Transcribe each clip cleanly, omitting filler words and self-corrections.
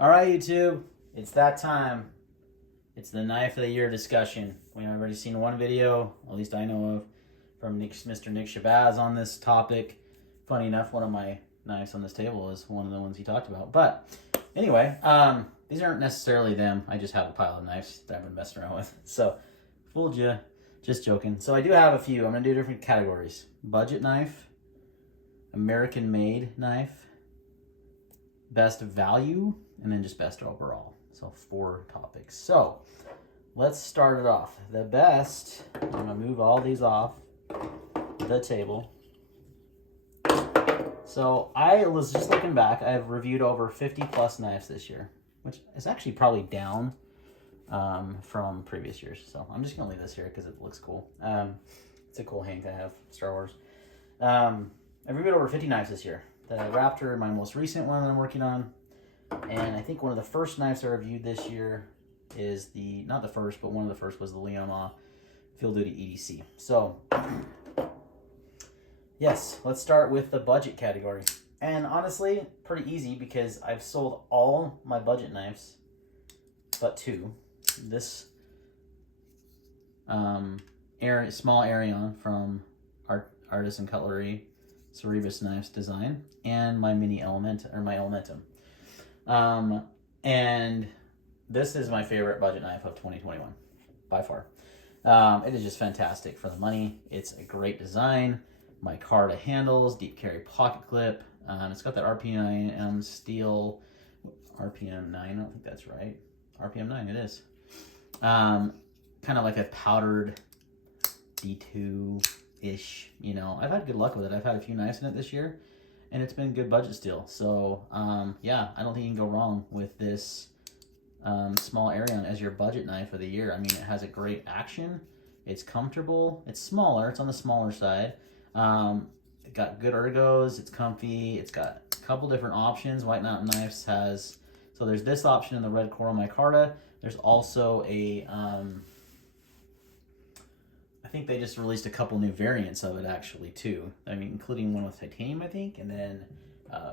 All right, YouTube, it's that time. It's the knife of the year discussion. We've already seen one video, at least I know of, from Mr. Nick Shabazz on this topic. Funny enough, one of my knives on this table is one of the ones he talked about. But anyway, these aren't necessarily them. I just have a pile of knives that I've been messing around with. So, fooled you. Just joking. So I do have a few. I'm going to do different categories. Budget knife, American-made knife, best value, and then just best overall. So 4 topics. So let's start it off. The best, I'm gonna move all these off the table. So I was just looking back. I've reviewed over 50 plus knives this year, which is actually probably down from previous years. So I'm just gonna leave this here because it looks cool. It's a cool Hank I have, Star Wars. I've reviewed over 50 knives this year. The Raptor, my most recent one that I'm working on. And I think one of the first knives I reviewed this year is not the first, but one of the first was the Leona Field Duty EDC. So, yes, let's start with the budget category. And honestly, pretty easy because I've sold all my budget knives, but 2. This small Arion from Artisan Cutlery, Cerebus Knives Design, and my my Elementum. And this is my favorite budget knife of 2021, by far. It is just fantastic for the money. It's a great design. Micarta handles, deep carry pocket clip. It's got that RPM steel, RPM 9, I don't think that's right. RPM 9, it is. Kind of like a powdered D2-ish, I've had good luck with it. I've had a few knives in it this year, and it's been good budget still. So, yeah, I don't think you can go wrong with this small Arion as your budget knife of the year. I mean, it has a great action. It's comfortable. It's smaller. It's on the smaller side. It got good ergos. It's comfy. It's got a couple different options. White Mountain Knives has... So there's this option in the red coral micarta. There's also a... I think they just released a couple new variants of it actually too. I mean, including one with titanium, I think, and then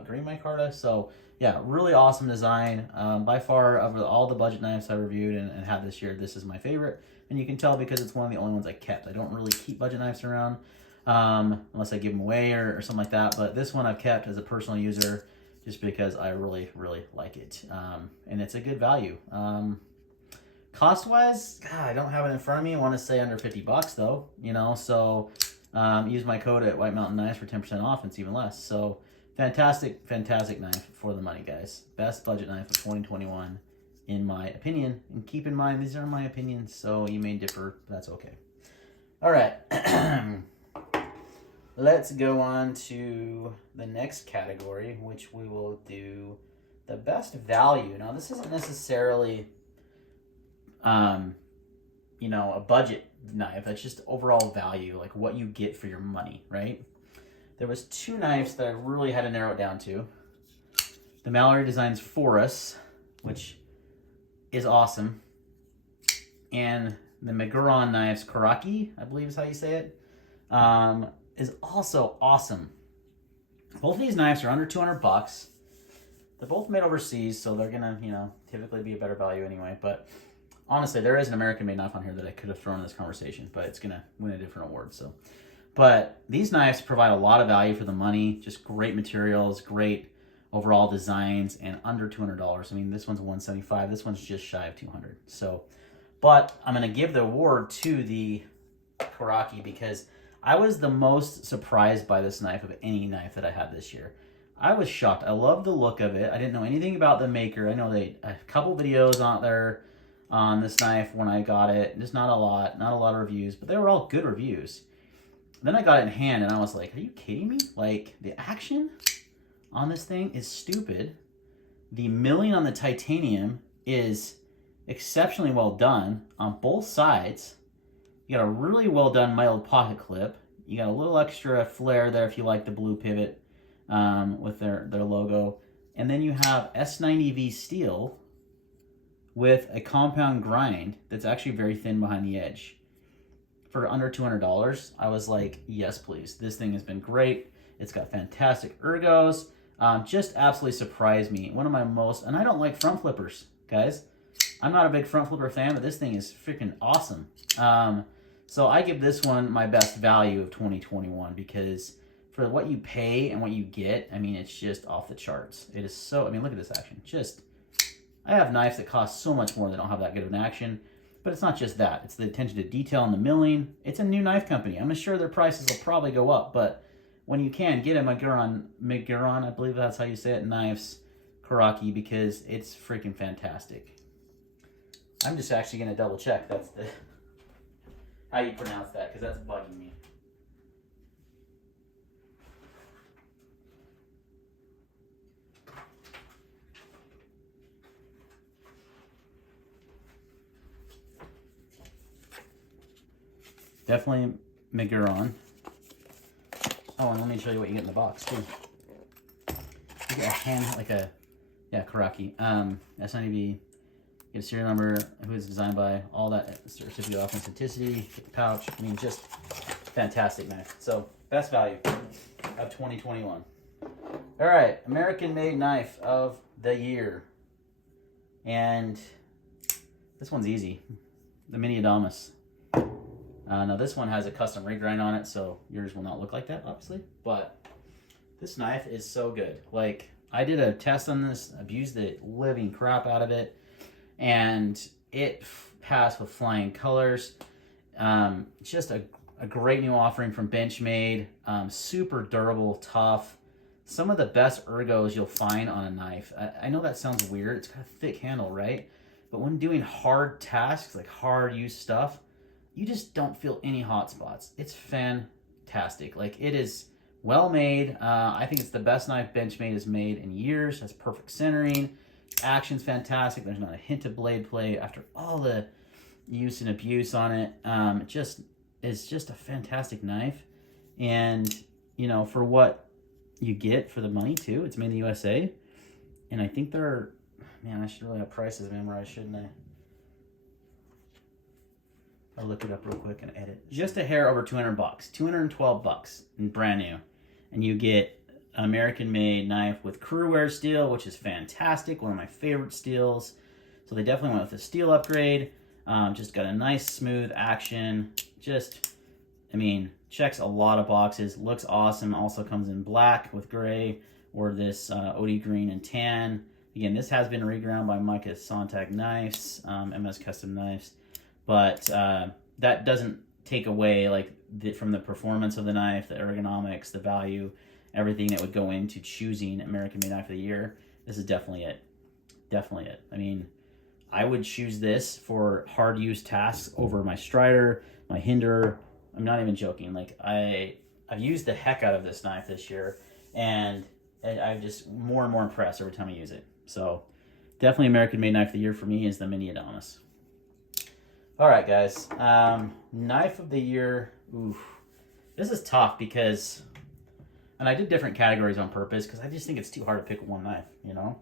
green micarta. So yeah, really awesome design. By far, of all the budget knives I reviewed and had this year, this is my favorite. And you can tell because it's one of the only ones I kept. I don't really keep budget knives around unless I give them away or something like that. But this one I've kept as a personal user just because I really, really like it. And it's a good value. Cost-wise, God, I don't have it in front of me. I want to say under $50 though, so use my code at White Mountain Knives for 10% off, and it's even less. So fantastic, fantastic knife for the money, guys. Best budget knife of 2021, in my opinion. And keep in mind, these are my opinions, so you may differ. That's okay. All right. Let's go on to the next category, which we will do the best value. Now, this isn't necessarily... a budget knife. That's just overall value, like what you get for your money, right? There was 2 knives that I really had to narrow it down to. The Mallory Designs Forus, which is awesome, and the Maguron Knives Karaki, I believe is how you say it, is also awesome. Both of these knives are under $200. They're both made overseas, so they're gonna, typically be a better value anyway, but honestly, there is an American-made knife on here that I could have thrown in this conversation, but it's going to win a different award. So, but these knives provide a lot of value for the money, just great materials, great overall designs, and under $200. I mean, this one's $175. This one's just shy of $200. So, but I'm going to give the award to the Karaki because I was the most surprised by this knife of any knife that I had this year. I was shocked. I love the look of it. I didn't know anything about the maker. I know a couple videos out there on this knife when I got it. Just not a lot of reviews, but they were all good reviews. Then I got it in hand and I was like, are you kidding me? Like, the action on this thing is stupid. The milling on the titanium is exceptionally well done on both sides. You got a really well done milled pocket clip. You got a little extra flair there if you like the blue pivot with their logo. And then you have S90V steel with a compound grind that's actually very thin behind the edge. For under $200, I was like, yes, please. This thing has been great. It's got fantastic ergos. Just absolutely surprised me. One of my most, and I don't like front flippers, guys. I'm not a big front flipper fan, but this thing is freaking awesome. So I give this one my best value of 2021 because for what you pay and what you get, I mean, it's just off the charts. It is so, I mean, look at this action. Just, I have knives that cost so much more that don't have that good of an action, but it's not just that. It's the attention to detail and the milling. It's a new knife company. I'm sure their prices will probably go up, but when you can, get a Maguron, I believe that's how you say it, knives, Karaki, because it's freaking fantastic. I'm just actually going to double check that's the how you pronounce that, because that's bugging me. Definitely Maguron. Oh, and let me show you what you get in the box too. You get a hand, like a, yeah, Karaki. S90B. Get a serial number, who it's designed by, all that, certificate of authenticity, get the pouch. I mean, just fantastic knife. So, best value of 2021. All right, American-made knife of the year. And this one's easy. The Mini Adamas. Now, this one has a custom rig grind on it, so yours will not look like that, obviously. But this knife is so good. Like, I did a test on this, abused the living crap out of it, and it passed with flying colors. Just a great new offering from Benchmade. Super durable, tough. Some of the best ergos you'll find on a knife. I know that sounds weird. It's got a thick handle, right? But when doing hard tasks, like hard use stuff, you just don't feel any hot spots. It's fantastic. Like, it is well made. I think it's the best knife Benchmade has made in years. Has perfect centering. Action's fantastic. There's not a hint of blade play after all the use and abuse on it. It's just a fantastic knife. And, you know, for what you get for the money too, it's made in the USA. And I think they're, man, I should really have prices memorized, shouldn't I? I'll look it up real quick and edit. Just a hair over 200 bucks, 212 bucks, and brand new. And you get an American-made knife with Crewware steel, which is fantastic, one of my favorite steels. So they definitely went with a steel upgrade. Just got a nice smooth action. Just, I mean, checks a lot of boxes. Looks awesome. Also comes in black with gray, or this OD green and tan. Again, this has been reground by Micah Sontag Knives, MS Custom Knives. But that doesn't take away from the performance of the knife, the ergonomics, the value, everything that would go into choosing American-made knife of the year. This is definitely it. Definitely it. I mean, I would choose this for hard use tasks over my Strider, my Hinder. I'm not even joking. Like, I've used the heck out of this knife this year, and I'm just more and more impressed every time I use it. So definitely American-made knife of the year for me is the Mini Adamas. All right, guys. Knife of the year. Oof. This is tough because, and I did different categories on purpose because I just think it's too hard to pick one knife, you know?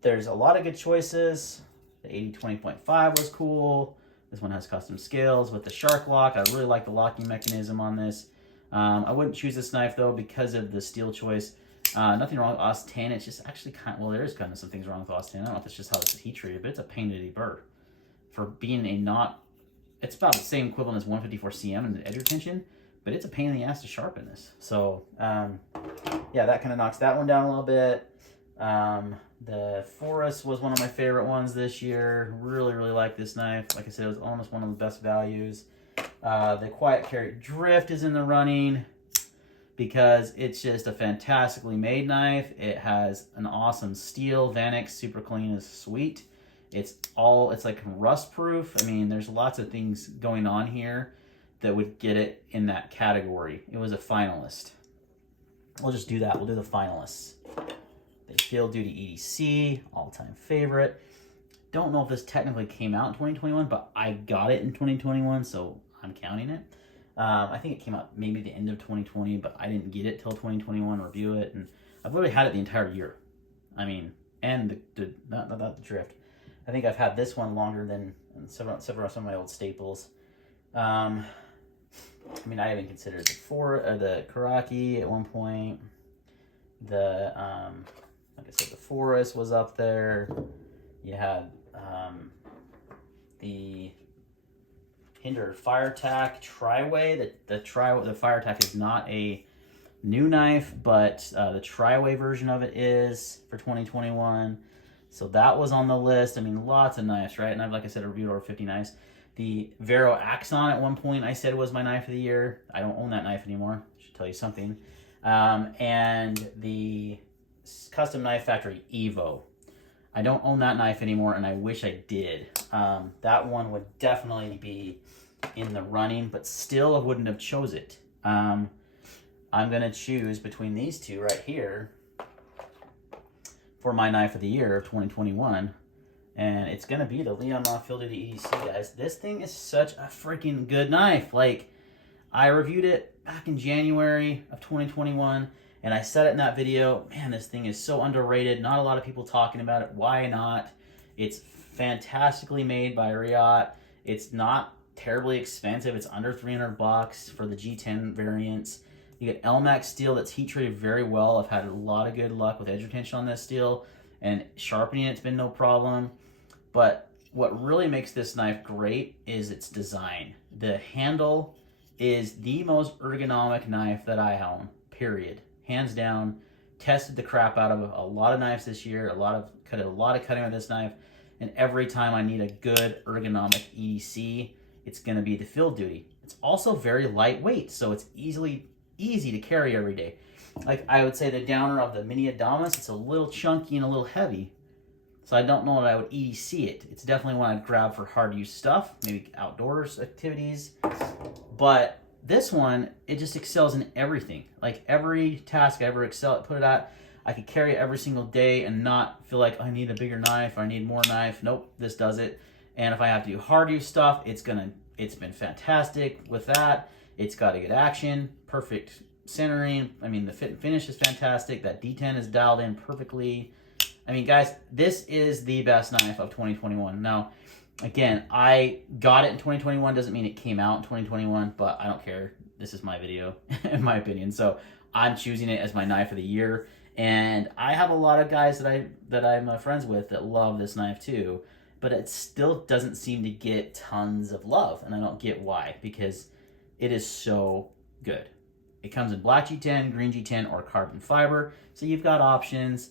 There's a lot of good choices. The 80-20.5 was cool. This one has custom scales with the shark lock. I really like the locking mechanism on this. I wouldn't choose this knife, though, because of the steel choice. Nothing wrong with AUS 10. It's just actually well, there is kind of some things wrong with AUS 10. I don't know if it's just how this is heat treated, but it's a pain to deburr. For being it's about the same equivalent as 154 cm in the edge retention, but it's a pain in the ass to sharpen this. So, yeah, that kind of knocks that one down a little bit. The Forest was one of my favorite ones this year. Really, really like this knife. Like I said, it was almost one of the best values. The Quiet Carry Drift is in the running because it's just a fantastically made knife. It has an awesome steel. Vanix Super Clean is sweet. It's like rust proof. I mean, there's lots of things going on here that would get it in that category. It was a finalist. We'll just do that. We'll do the finalists. The Field Duty EDC, all-time favorite. Don't know if this technically came out in 2021, but I got it in 2021, so I'm counting it. I think it came out maybe the end of 2020, but I didn't get it till 2021, review it, and I've literally had it the entire year. I mean, and not the Drift. I think I've had this one longer than some of my old staples. I mean, I even considered the Karaki at one point. The, like I said, the Forest was up there. You had the Hinderer FireTac Triway. The FireTac is not a new knife, but the Triway version of it is for 2021. So that was on the list. I mean, lots of knives, right? And I've, like I said, reviewed over 50 knives. The Vero Axon at one point I said was my knife of the year. I don't own that knife anymore. I should tell you something. And the Custom Knife Factory Evo. I don't own that knife anymore, and I wish I did. That one would definitely be in the running, but still I wouldn't have chose it. I'm going to choose between these two right here for my knife of the year of 2021. And it's going to be the Leonmov Field Duty EDC, guys. This thing is such a freaking good knife. Like, I reviewed it back in January of 2021, and I said it in that video. Man, this thing is so underrated. Not a lot of people talking about it. Why not? It's fantastically made by Riot. It's not terribly expensive. It's under $300 for the G10 variants. You get Elmax steel that's heat treated very well. I've had a lot of good luck with edge retention on this steel, and sharpening it's been no problem. But what really makes this knife great is its design. The handle is the most ergonomic knife that I own, period. Hands down. Tested the crap out of a lot of knives this year, a lot of cutting with this knife, and every time I need a good ergonomic EDC, it's going to be the Field Duty. It's also very lightweight, so it's easy to carry every day. Like, I would say the downer of the Mini Adamas, it's a little chunky and a little heavy. So I don't know that I would EDC it. It's definitely one I'd grab for hard use stuff, maybe outdoors activities. But this one, it just excels in everything. Like, every task I ever put it at, I could carry it every single day and not feel like, oh, I need a bigger knife or I need more knife. Nope, this does it. And if I have to do hard use stuff, it's been fantastic with that. It's got a good action, perfect centering. I mean, the fit and finish is fantastic. That D10 is dialed in perfectly. I mean, guys, this is the best knife of 2021. Now, again, I got it in 2021. Doesn't mean it came out in 2021, but I don't care. This is my video, in my opinion. So I'm choosing it as my knife of the year. And I have a lot of guys that I'm friends with that love this knife too, but it still doesn't seem to get tons of love, and I don't get why, because it is so good. It comes in black G10, green G10, or carbon fiber, so you've got options.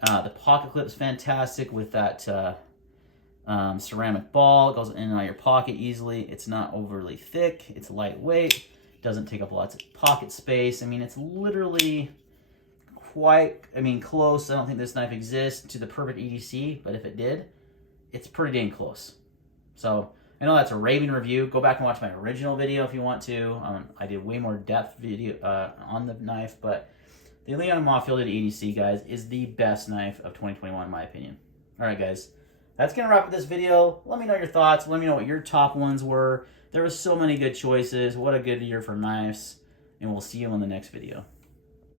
The pocket clip is fantastic with that ceramic ball. It goes in and out of your pocket easily. It's not overly thick. It's lightweight. Doesn't take up lots of pocket space. I mean, it's literally close. I don't think this knife exists to the perfect EDC, but if it did, it's pretty dang close. So I know that's a raving review. Go back and watch my original video if you want to. I did way more depth video on the knife, but the Leonmov Field Duty EDC, guys, is the best knife of 2021 in my opinion. All right, guys, that's gonna wrap up this video. Let me know your thoughts. Let me know what your top ones were. There were so many good choices. What a good year for knives, and we'll see you on the next video.